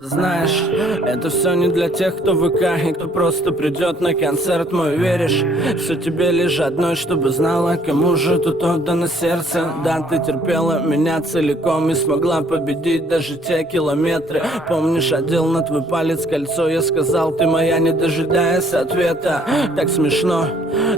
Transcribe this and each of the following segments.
Знаешь, это все не для тех, кто в ВК и кто просто придет на концерт мой, веришь? Все тебе лишь одной, чтобы знала, кому же тут отдано сердце. Да, ты терпела меня целиком и смогла победить даже те километры. Помнишь, одел на твой палец кольцо, я сказал, ты моя, не дожидаясь ответа. Так смешно,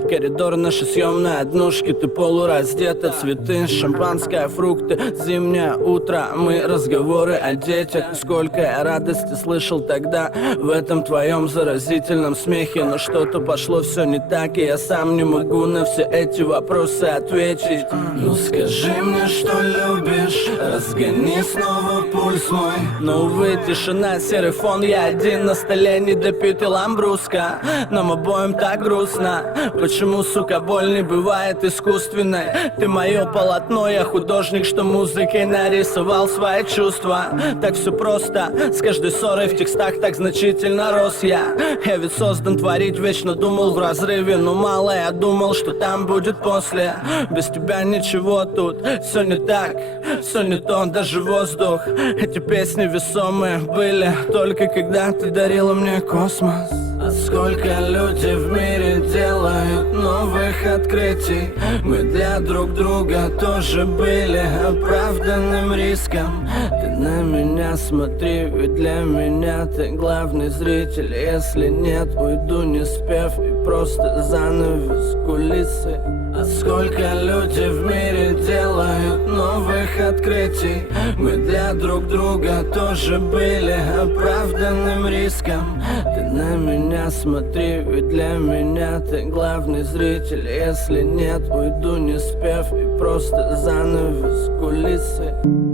коридор нашей съемной однушки, ты полураздета, цветы, шампанское, фрукты, зимнее утро, мы разговоры о детях. Сколько я радости слышал тогда в этом твоем заразительном смехе. Но что-то пошло все не так, и я сам не могу на все эти вопросы ответить. Ну скажи мне, что любишь, разгони снова пульс мой. Но увы, тишина, серый фон, я один на столе, недопитый ламбруска. Нам обоим так грустно. Почему, сука, боль не бывает искусственной? Ты мое полотно, я художник, что музыкой нарисовал свои чувства. Так все просто, с каждой ссорой в текстах так значительно рос я. Я ведь создан творить, вечно думал в разрыве, но мало я думал, что там будет после. Без тебя ничего тут, все не так, все не то, даже воздух. Эти песни весомые были только когда ты дарила мне космос. А сколько люди в мире делают новых открытий. Мы для друг друга тоже были оправданным риском. Ты на меня смотри, ведь для меня ты главный зритель. Если нет, уйду не спев и просто занавес кулисы. А сколько люди в мире делают новых открытий. Мы для друг друга тоже были оправданным риском. Ты на меня смотри, ведь для меня ты главный зритель. Если нет, уйду не спев и просто занавес кулисы.